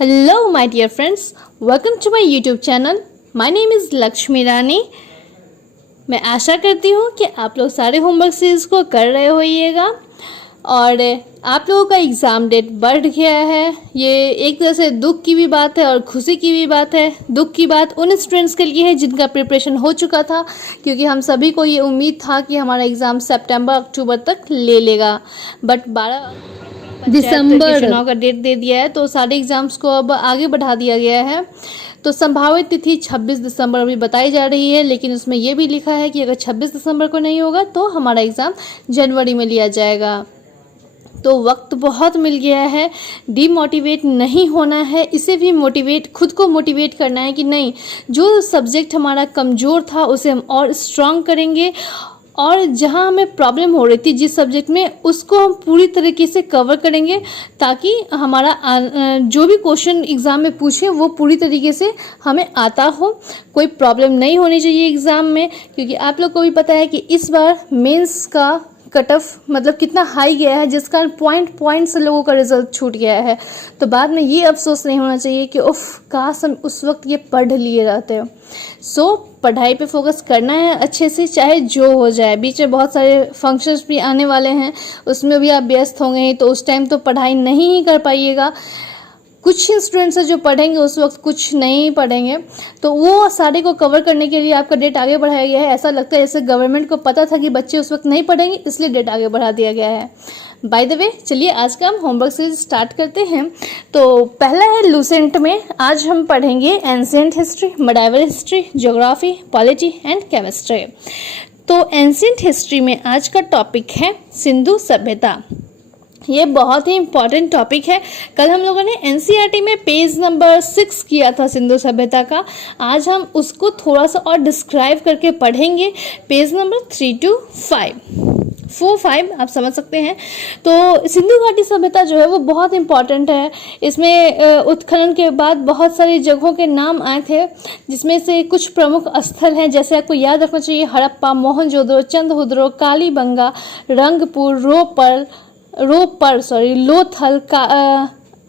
Hello, my dear friends. Welcome to my YouTube channel. My name is Lakshmi रानी. मैं आशा करती हूँ कि आप लोग सारे होमवर्क सीरीज को कर रहे होइएगा और आप लोगों का एग्ज़ाम डेट बढ़ गया है। ये एक तरह से दुख की भी बात है और खुशी की भी बात है। दुख की बात उन स्टूडेंट्स के लिए है जिनका प्रिपरेशन हो चुका था, क्योंकि हम सभी को ये उम्मीद था कि हमारा एग्ज़ाम सितंबर अक्टूबर तक ले लेगा, बट 12 दिसंबर चुनाव का डेट दे दिया है, तो सारे एग्ज़ाम्स को अब आगे बढ़ा दिया गया है। तो संभावित तिथि 26 दिसंबर अभी बताई जा रही है, लेकिन उसमें यह भी लिखा है कि अगर 26 दिसंबर को नहीं होगा तो हमारा एग्ज़ाम जनवरी में लिया जाएगा। तो वक्त बहुत मिल गया है, डीमोटिवेट नहीं होना है, इसे भी खुद को मोटिवेट करना है कि नहीं, जो सब्जेक्ट हमारा कमज़ोर था उसे हम और स्ट्रांग करेंगे और जहां हमें प्रॉब्लम हो रही थी जिस सब्जेक्ट में, उसको हम पूरी तरीके से कवर करेंगे ताकि हमारा जो भी क्वेश्चन एग्ज़ाम में पूछे वो पूरी तरीके से हमें आता हो। कोई प्रॉब्लम नहीं होनी चाहिए एग्ज़ाम में, क्योंकि आप लोग को भी पता है कि इस बार मेंस का कट ऑफ मतलब कितना हाई गया है, जिस कारण पॉइंट से लोगों का रिजल्ट छूट गया है। तो बाद में ये अफसोस नहीं होना चाहिए कि उफ काश हम उस वक्त ये पढ़ लिए रहते। सो पढ़ाई पे फोकस करना है अच्छे से, चाहे जो हो जाए। बीच में बहुत सारे फंक्शंस भी आने वाले हैं, उसमें भी आप व्यस्त होंगे ही, तो उस टाइम तो पढ़ाई नहीं ही कर पाइएगा। कुछ ही स्टूडेंट्स हैं जो पढ़ेंगे उस वक्त, कुछ नहीं पढ़ेंगे, तो वो सारे को कवर करने के लिए आपका डेट आगे बढ़ाया गया है। ऐसा लगता है जैसे गवर्नमेंट को पता था कि बच्चे उस वक्त नहीं पढ़ेंगे, इसलिए डेट आगे बढ़ा दिया गया है। बाय द वे, चलिए आज का हम होमवर्क सीरीज स्टार्ट करते हैं। तो पहला है लूसेंट में। आज हम पढ़ेंगे ancient history, medieval history, geography, polity and chemistry. तो एंशिएंट हिस्ट्री में आज का टॉपिक है सिंधु सभ्यता। ये बहुत ही इम्पॉर्टेंट टॉपिक है। कल हम लोगों ने एनसीईआरटी में पेज नंबर 6 किया था सिंधु सभ्यता का। आज हम उसको थोड़ा सा और डिस्क्राइब करके पढ़ेंगे, पेज नंबर 3 to 5 आप समझ सकते हैं। तो सिंधु घाटी सभ्यता जो है वो बहुत इम्पॉर्टेंट है। इसमें उत्खनन के बाद बहुत सारी जगहों के नाम आए थे, जिसमें से कुछ प्रमुख स्थल हैं, जैसे आपको याद रखना चाहिए हड़प्पा, मोहनजोदड़ो, चंद्रहुदड़ो, कालीबंगा, रंगपुर, लोथल,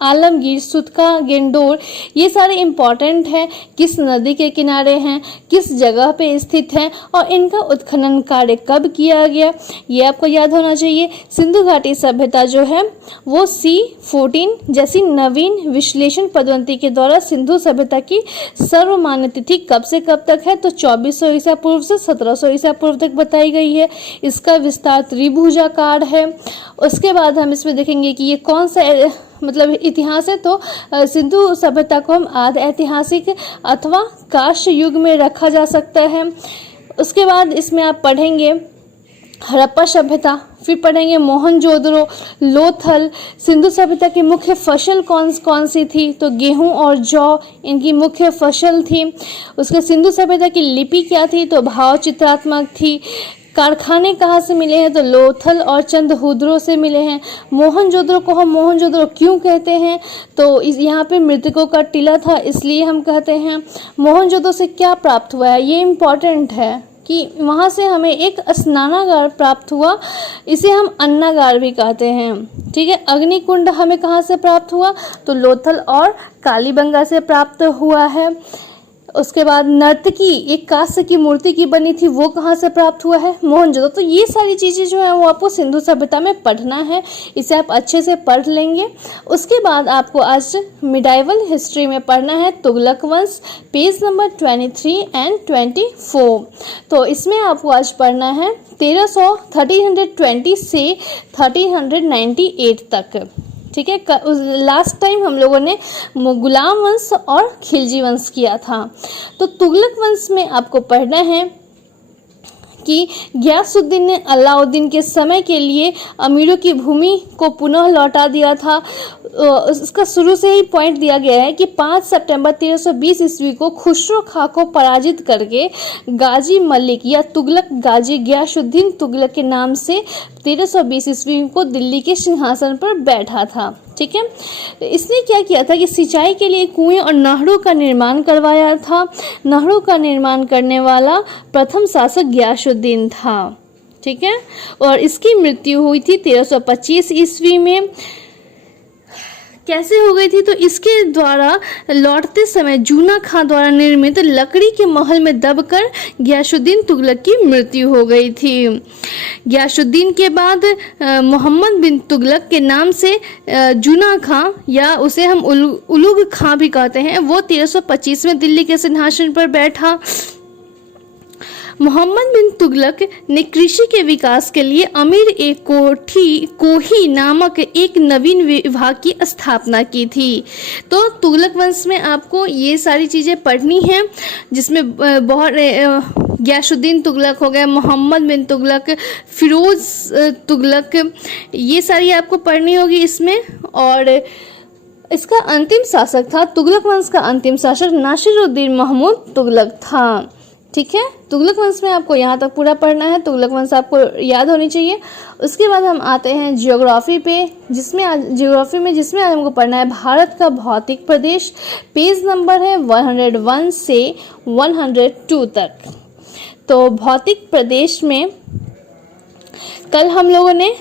आलमगीर, सुतका, गेंडोर, ये सारे इम्पॉर्टेंट हैं। किस नदी के किनारे हैं, किस जगह पे स्थित हैं और इनका उत्खनन कार्य कब किया गया, ये आपको याद होना चाहिए। सिंधु घाटी सभ्यता जो है वो C14 जैसी नवीन विश्लेषण पद्धति के द्वारा सिंधु सभ्यता की सर्वमान्य तिथि कब से कब तक है, तो 2400 ईसा पूर्व से 1700 ईसा पूर्व तक बताई गई है। इसका विस्तार त्रिभुजाकार है। उसके बाद हम इसमें देखेंगे कि ये कौन सा मतलब इतिहास है, तो सिंधु सभ्यता को हम आदि ऐतिहासिक अथवा कांस्य युग में रखा जा सकता है। उसके बाद इसमें आप पढ़ेंगे हड़प्पा सभ्यता, फिर पढ़ेंगे मोहनजोदड़ो, लोथल। सिंधु सभ्यता की मुख्य फसल कौन सी थी, तो गेहूं और जौ इनकी मुख्य फसल थी। उसके सिंधु सभ्यता की लिपि क्या थी, तो भाव चित्रात्मक थी। कारखाने कहाँ से मिले हैं, तो लोथल और चंद्रहुदड़ो से मिले हैं। मोहनजोदड़ो को हम मोहनजोदड़ो क्यों कहते हैं, तो यहाँ पे मृतकों का टीला था इसलिए हम कहते हैं। मोहनजोदड़ो से क्या प्राप्त हुआ है, ये इम्पॉर्टेंट है कि वहाँ से हमें एक स्नानागार प्राप्त हुआ, इसे हम अन्नागार भी कहते हैं। ठीक है, अग्निकुंड हमें कहाँ से प्राप्त हुआ, तो लोथल और कालीबंगा से प्राप्त हुआ है। उसके बाद नर्तकी, एक कांस्य की मूर्ति की बनी थी, वो कहाँ से प्राप्त हुआ है, मोहनजोदड़ो। तो ये सारी चीज़ें जो है वो आपको सिंधु सभ्यता में पढ़ना है, इसे आप अच्छे से पढ़ लेंगे। उसके बाद आपको आज मिडाइवल हिस्ट्री में पढ़ना है तुगलक वंश, पेज नंबर 23 and 24। तो इसमें आपको आज पढ़ना है 1320 से 1398 तक। ठीक है, लास्ट टाइम हम लोगों ने गुलाम वंश और खिलजी वंश किया था। तो तुगलक वंश में आपको पढ़ना है कि गयासुद्दीन ने अलाउद्दीन के समय के लिए अमीरों की भूमि को पुनः लौटा दिया था। उसका शुरू से ही पॉइंट दिया गया है कि 5 सितंबर 1320 ईस्वी को खुसरो खां को पराजित करके गाजी मलिक या तुगलक गाजी गयासुद्दीन तुगलक के नाम से 1320 ईस्वी को दिल्ली के सिंहासन पर बैठा था। ठीक है, इसने क्या किया था कि सिंचाई के लिए कुएं और नहरों का निर्माण करवाया था। नहरों का निर्माण करने वाला प्रथम शासक गयासुद्दीन था। ठीक है, और इसकी मृत्यु हुई थी 1325 ईस्वी में। कैसे हो गई थी? तो इसके द्वारा लौटते समय जूना खां द्वारा निर्मित लकड़ी के महल में दबकर गियासुद्दीन तुगलक की मृत्यु हो गई थी। गियासुद्दीन के बाद मोहम्मद बिन तुगलक के नाम से जूना खां, या उसे हम उलुग खां भी कहते हैं, वो 1325 में दिल्ली के सिंहासन पर बैठा। मोहम्मद बिन तुगलक ने कृषि के विकास के लिए अमीर ए कोही नामक एक नवीन विभाग की स्थापना की थी। तो तुगलक वंश में आपको ये सारी चीज़ें पढ़नी हैं, जिसमें बहुत गियासुद्दीन तुगलक हो गया, मोहम्मद बिन तुगलक, फिरोज तुगलक, ये सारी आपको पढ़नी होगी इसमें। और इसका अंतिम शासक था, तुगलक वंश का अंतिम शासक नासिरुद्दीन महमूद तुगलक था। ठीक है, तुगलक वंश में आपको यहाँ तक पूरा पढ़ना है, तुगलक वंश आपको याद होनी चाहिए। उसके बाद हम आते हैं ज्योग्राफी पे, जिसमें आज हमको पढ़ना है भारत का भौतिक प्रदेश। पेज नंबर है 101 से 102 तक। तो भौतिक प्रदेश में कल हम लोगों ने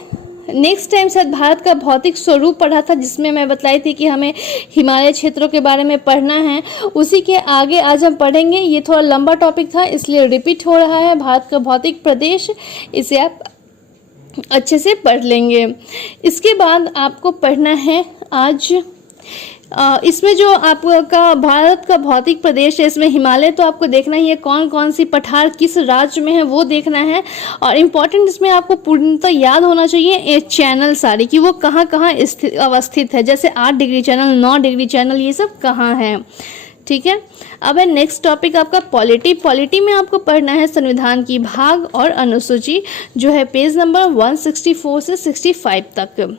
नेक्स्ट टाइम शायद भारत का भौतिक स्वरूप पढ़ा था, जिसमें मैं बताई थी कि हमें हिमालय क्षेत्रों के बारे में पढ़ना है। उसी के आगे आज हम पढ़ेंगे। ये थोड़ा लंबा टॉपिक था, इसलिए रिपीट हो रहा है। भारत का भौतिक प्रदेश, इसे आप अच्छे से पढ़ लेंगे। इसके बाद आपको पढ़ना है आज इसमें जो आपका भारत का भौतिक प्रदेश है, इसमें हिमालय तो आपको देखना ही है, कौन कौन सी पठार किस राज्य में है वो देखना है। और इम्पॉर्टेंट इसमें आपको पूर्णतः याद होना चाहिए ये चैनल सारी, कि वो कहाँ कहाँ अवस्थित है। जैसे 8 डिग्री चैनल, 9 डिग्री चैनल, ये सब कहाँ है। ठीक है, अब है नेक्स्ट टॉपिक आपका पॉलिटी। पॉलिटी में आपको पढ़ना है संविधान की भाग और अनुसूची, जो है पेज नंबर 164 से 65 तक।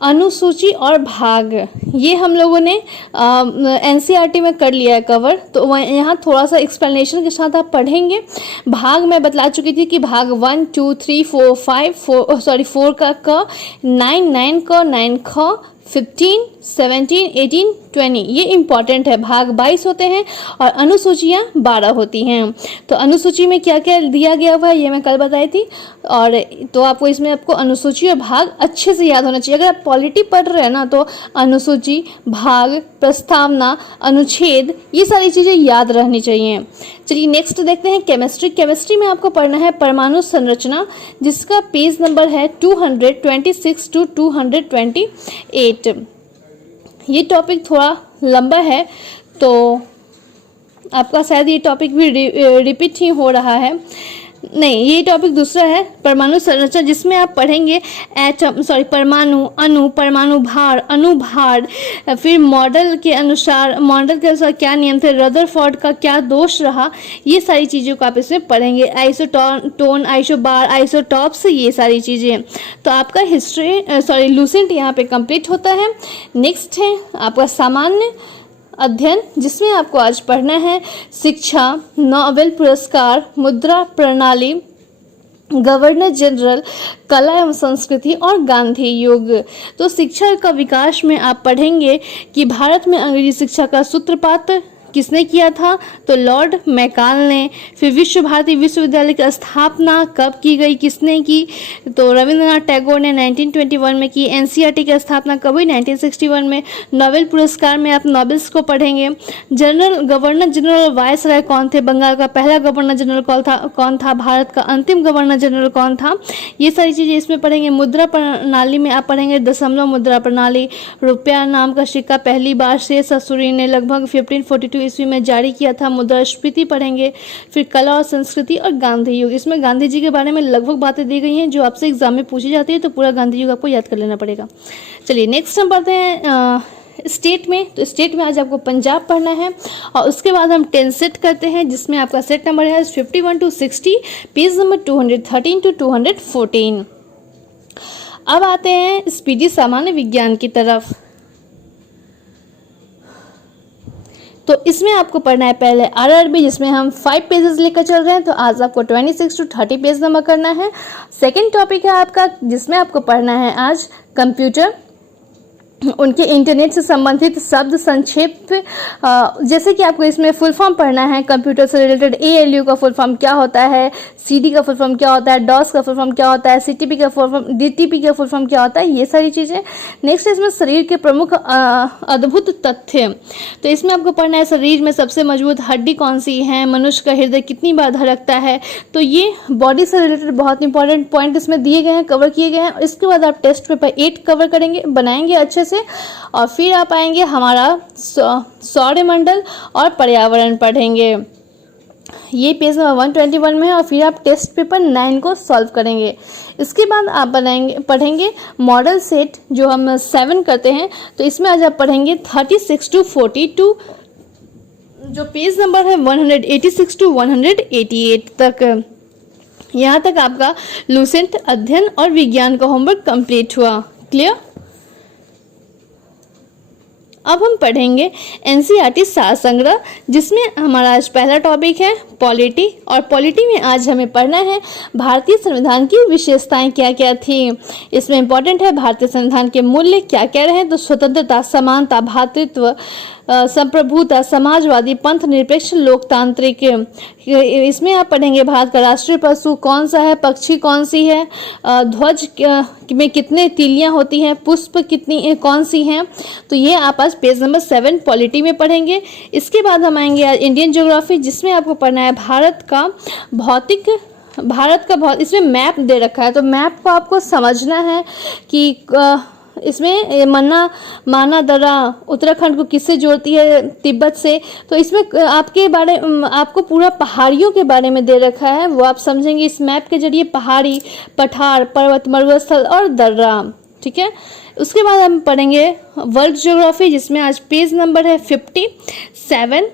अनुसूची और भाग ये हम लोगों ने एनसीईआरटी में कर लिया है कवर, तो यहाँ थोड़ा सा एक्सप्लेनेशन के साथ आप पढ़ेंगे। भाग मैं बतला चुकी थी कि भाग 1, 2, 3, 4, 4 का क, 9 का 9 ख, 15, 17, 18, 20 ये इम्पॉर्टेंट है। भाग 22 होते हैं और अनुसूचियाँ 12 होती हैं। तो अनुसूची में क्या क्या दिया गया हुआ है ये मैं कल बताई थी। और तो आपको इसमें आपको अनुसूची और भाग अच्छे से याद होना चाहिए। अगर आप पॉलिटी पढ़ रहे हैं ना, तो अनुसूची, भाग, प्रस्तावना, अनुच्छेद, ये सारी चीज़ें याद रहनी चाहिए। चलिए नेक्स्ट देखते हैं केमिस्ट्री। केमिस्ट्री में आपको पढ़ना है परमाणु संरचना, जिसका पेज नंबर है 226 to 228। ये टॉपिक थोड़ा लंबा है, तो आपका शायद ये टॉपिक भी रिपीट ही हो रहा है। नहीं, ये टॉपिक दूसरा है, परमाणु संरचना, जिसमें आप पढ़ेंगे परमाणु, अणु, परमाणु भार, अणुभार, फिर मॉडल के अनुसार क्या नियम थे, रदरफोर्ड का क्या दोष रहा, ये सारी चीज़ों को आप इसमें पढ़ेंगे। आइसोटोन, आइसोबार, आइसोटॉप्स, ये सारी चीज़ें। तो आपका लूसेंट यहाँ पे कंप्लीट होता है। नेक्स्ट है आपका सामान्य अध्ययन, जिसमें आपको आज पढ़ना है शिक्षा, नोबेल पुरस्कार, मुद्रा प्रणाली, गवर्नर जनरल, कला एवं संस्कृति और गांधी युग। तो शिक्षा का विकास में आप पढ़ेंगे कि भारत में अंग्रेजी शिक्षा का सूत्रपात किसने किया था, तो लॉर्ड मैकाल ने। फिर विश्व भारती विश्वविद्यालय की स्थापना कब की गई, किसने की, तो रविंद्रनाथ टैगोर ने 1921 में की। एनसीईआरटी की स्थापना कब हुई, 1961 में। नोबेल पुरस्कार में आप नोबेल्स को पढ़ेंगे। गवर्नर जनरल वायस राय कौन थे, बंगाल का पहला गवर्नर जनरल कौन था, भारत का अंतिम गवर्नर जनरल कौन था, ये सारी चीज़ें इसमें पढ़ेंगे। मुद्रा प्रणाली में आप पढ़ेंगे दशमलव मुद्रा प्रणाली, रुपया नाम का सिक्का पहली बार शेष ससुरी ने लगभग 1542 ईस्वी में जारी किया था, मुद्रास्फीति पढ़ेंगे। फिर कला और संस्कृति और गांधी युग, इसमें गांधी जी के बारे में लगभग बातें दी गई हैं जो आपसे एग्जाम में पूछी जाती है, तो पूरा गांधी युग आपको याद कर लेना पड़ेगा। चलिए नेक्स्ट हम पढ़ते हैं स्टेट में। तो स्टेट में आज आपको पंजाब पढ़ना है, और उसके बाद हम 10 सेट करते हैं, जिसमें आपका सेट नंबर है 51 to 60, पेज नंबर 213 to 214। अब आते हैं स्पीडी सामान्य विज्ञान की तरफ। तो इसमें आपको पढ़ना है पहले आरआरबी, जिसमें हम 5 पेजेस लेकर चल रहे हैं, तो आज आपको 26 to 30 पेज नंबर करना है। सेकंड टॉपिक है आपका, जिसमें आपको पढ़ना है आज कंप्यूटर, उनके इंटरनेट से संबंधित शब्द संक्षेप, जैसे कि आपको इसमें फुल फॉर्म पढ़ना है। कंप्यूटर से रिलेटेड ALU का फुल फॉर्म क्या होता है, CD का फुल फॉर्म क्या होता है, DOS का फुल फॉर्म क्या होता है, CTP का फुल फॉर्म, DTP का फुल फॉर्म क्या होता है, ये सारी चीज़ें। नेक्स्ट इसमें शरीर के प्रमुख अद्भुत तथ्य, तो इसमें आपको पढ़ना है शरीर में सबसे मजबूत हड्डी कौन सी है, मनुष्य का हृदय कितनी बार धड़कता है। तो ये बॉडी से रिलेटेड बहुत इंपॉर्टेंट पॉइंट इसमें दिए गए हैं, कवर किए गए हैं। इसके बाद आप टेस्ट पेपर 8 कवर करेंगे, बनाएंगे अच्छे से, और फिर आप आएंगे हमारा सौरमंडल और पर्यावरण पढ़ेंगे। ये पेज नंबर 121 में है, और फिर आप टेस्ट पेपर 9 को सॉल्व करेंगे। इसके बाद आप पढ़ेंगे मॉडल सेट, जो हम 7 करते हैं। तो इसमें आज आप पढ़ेंगे 36 to 42, जो पेज नंबर है 186 to 188 तक। यहाँ तक आपका लूसेंट अध्ययन और विज्ञान का होमवर्क कंप्लीट हुआ। क्लियर? अब हम पढ़ेंगे NCERT सार संग्रह, जिसमें हमारा आज पहला टॉपिक है पॉलिटी, और पॉलिटी में आज हमें पढ़ना है भारतीय संविधान की विशेषताएं क्या क्या थी। इसमें इंपॉर्टेंट है भारतीय संविधान के मूल्य क्या क्या रहे, तो स्वतंत्रता, समानता, भ्रातृत्व, संप्रभुता, समाजवादी, पंथ निरपेक्ष, लोकतांत्रिक। इसमें आप पढ़ेंगे भारत का राष्ट्रीय पशु कौन सा है, पक्षी कौन सी है, ध्वज में कितने तीलियां होती हैं, पुष्प कितनी कौन सी हैं। तो ये आप आज पेज नंबर 7 पॉलिटी में पढ़ेंगे। इसके बाद हम आएंगे आज इंडियन ज्योग्राफी, जिसमें आपको पढ़ना है भारत का भौतिक, इसमें मैप दे रखा है, तो मैप को आपको समझना है कि इसमें माना दर्रा उत्तराखंड को किससे जोड़ती है, तिब्बत से। तो इसमें आपको पूरा पहाड़ियों के बारे में दे रखा है, वो आप समझेंगे इस मैप के जरिए, पहाड़ी, पठार, पर्वत, मरुस्थल और दर्रा। ठीक है। उसके बाद हम पढ़ेंगे वर्ल्ड ज्योग्राफी, जिसमें आज पेज नंबर है 57।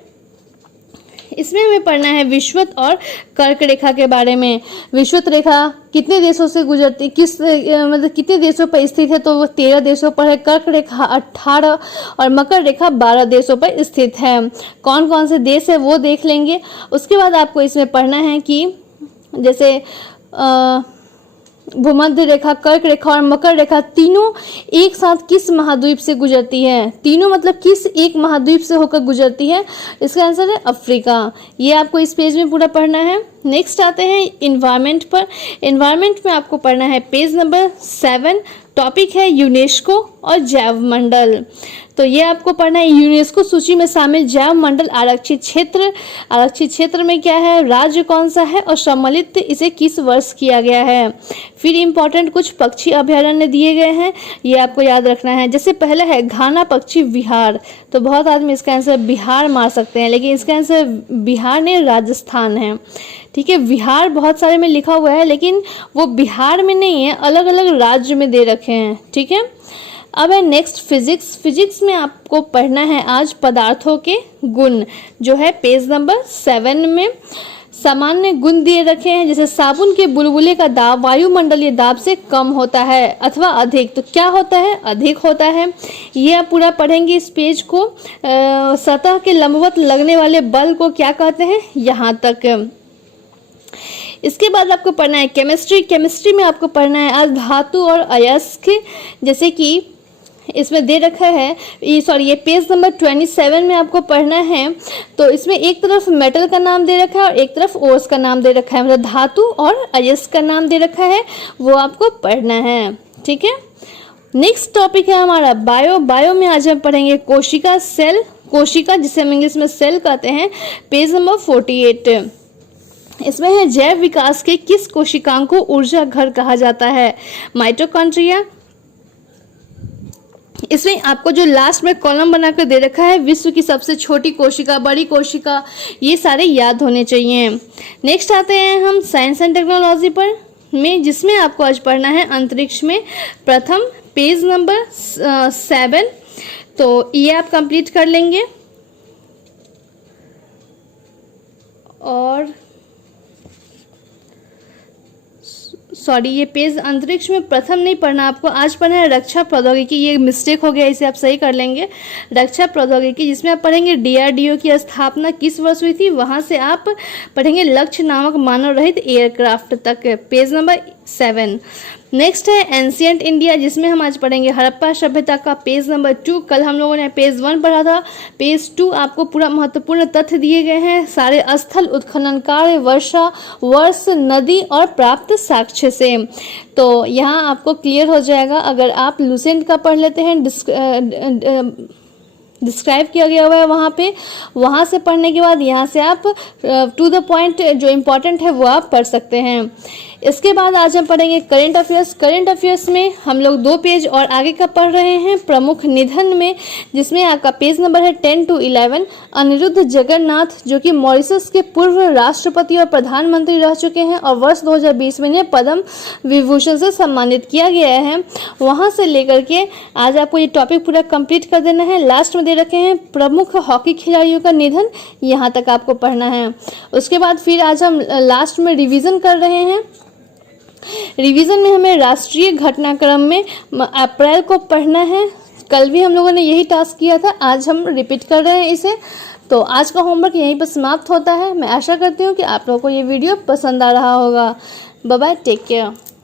इसमें हमें पढ़ना है विषुवत और कर्क रेखा के बारे में। विषुवत रेखा कितने देशों से गुजरती, मतलब कितने देशों पर स्थित है, तो वो 13 देशों पर है। कर्क रेखा 18 और मकर रेखा 12 देशों पर स्थित है। कौन कौन से देश है वो देख लेंगे। उसके बाद आपको इसमें पढ़ना है कि जैसे भूमध्य रेखा, कर्क रेखा और मकर रेखा तीनों एक साथ किस महाद्वीप से गुजरती है, तीनों मतलब किस एक महाद्वीप से होकर गुजरती है। इसका आंसर है अफ्रीका। ये आपको इस पेज में पूरा पढ़ना है। नेक्स्ट आते हैं इन्वायरमेंट पर। इन्वायरमेंट में आपको पढ़ना है पेज नंबर 7, टॉपिक है यूनेस्को और जैव मंडल। तो ये आपको पढ़ना है यूनेस्को सूची में शामिल जैव मंडल आरक्षित क्षेत्र में क्या है, राज्य कौन सा है और सम्मिलित इसे किस वर्ष किया गया है। फिर इंपॉर्टेंट कुछ पक्षी अभयारण्य दिए गए हैं, ये आपको याद रखना है। जैसे पहला है घाना पक्षी विहार, तो बहुत आदमी इसका आंसर बिहार मार सकते हैं, लेकिन इसका आंसर बिहार नहीं राजस्थान है। ठीक है, बिहार बहुत सारे में लिखा हुआ है, लेकिन वो बिहार में नहीं है, अलग अलग राज्य में दे रखे हैं। ठीक है। अब है नेक्स्ट फिजिक्स में आपको पढ़ना है आज पदार्थों के गुण, जो है पेज नंबर 7 में। सामान्य गुण दिए रखे हैं, जैसे साबुन के बुलबुले का दाब वायुमंडलीय दाब से कम होता है अथवा अधिक, तो क्या होता है, अधिक होता है। ये आप पूरा पढ़ेंगे इस पेज को। सतह के लंबवत लगने वाले बल को क्या कहते हैं, यहाँ तक। इसके बाद आपको पढ़ना है केमिस्ट्री में आपको पढ़ना है आज धातु और अयस्क, जैसे कि इसमें दे रखा है, ये पेज नंबर 27 में आपको पढ़ना है। तो इसमें एक तरफ मेटल का नाम दे रखा है और एक तरफ ओर्स का नाम दे रखा है, मतलब धातु और अयस्क का नाम दे रखा है, वो आपको पढ़ना है। ठीक है। नेक्स्ट टॉपिक है हमारा बायो में आज हम पढ़ेंगे कोशिका जिसे हम इंग्लिश में सेल कहते हैं, पेज नंबर 48। इसमें है जैव विकास के किस कोशिकांग को ऊर्जा घर कहा जाता है, माइटोकॉन्ड्रिया। इसमें आपको जो लास्ट में कॉलम बनाकर दे रखा है, विश्व की सबसे छोटी कोशिका, बड़ी कोशिका, ये सारे याद होने चाहिए। नेक्स्ट आते हैं हम साइंस एंड टेक्नोलॉजी पर में, जिसमें आपको आज पढ़ना है अंतरिक्ष में प्रथम, पेज नंबर 7। तो ये आप कंप्लीट कर लेंगे। और ये पेज अंतरिक्ष में प्रथम नहीं पढ़ना, आपको आज पढ़ना है रक्षा प्रौद्योगिकी। ये मिस्टेक हो गया, इसे आप सही कर लेंगे। रक्षा प्रौद्योगिकी, जिसमें आप पढ़ेंगे DRDO की स्थापना किस वर्ष हुई थी, वहां से आप पढ़ेंगे लक्ष्य नामक मानव रहित एयरक्राफ्ट तक, पेज नंबर 7। नेक्स्ट है एंशियंट इंडिया, जिसमें हम आज पढ़ेंगे हड़प्पा सभ्यता का पेज नंबर 2। कल हम लोगों ने पेज 1 पढ़ा था। पेज 2 आपको पूरा महत्वपूर्ण तथ्य दिए गए हैं, सारे स्थल, उत्खनन कार्य, वर्षा, वर्ष, नदी और प्राप्त साक्ष्य से। तो यहाँ आपको क्लियर हो जाएगा। अगर आप लुसेंट का पढ़ लेते हैं, डिस्क्राइब किया गया हुआ है वहाँ पे, वहाँ से पढ़ने के बाद यहाँ से आप टू द पॉइंट जो इम्पोर्टेंट है वो आप पढ़ सकते हैं। इसके बाद आज हम पढ़ेंगे करंट अफेयर्स। करंट अफेयर्स में हम लोग 2 पेज और आगे का पढ़ रहे हैं, प्रमुख निधन में, जिसमें आपका पेज नंबर है 10 to 11। अनिरुद्ध जगन्नाथ, जो कि मॉरिशस के पूर्व राष्ट्रपति और प्रधानमंत्री रह चुके हैं और वर्ष 2020 में इन्हें पद्म विभूषण से सम्मानित किया गया है। वहाँ से लेकर के आज आपको ये टॉपिक पूरा कंप्लीट कर देना है। लास्ट में दे रखे हैं प्रमुख हॉकी खिलाड़ियों का निधन, यहाँ तक आपको पढ़ना है। उसके बाद फिर आज हम लास्ट में रिवीजन कर रहे हैं। रिवीजन में हमें राष्ट्रीय घटनाक्रम में अप्रैल को पढ़ना है। कल भी हम लोगों ने यही टास्क किया था, आज हम रिपीट कर रहे हैं इसे। तो आज का होमवर्क यहीं पर समाप्त होता है। मैं आशा करती हूँ कि आप लोगों को ये वीडियो पसंद आ रहा होगा। Bye bye, take care.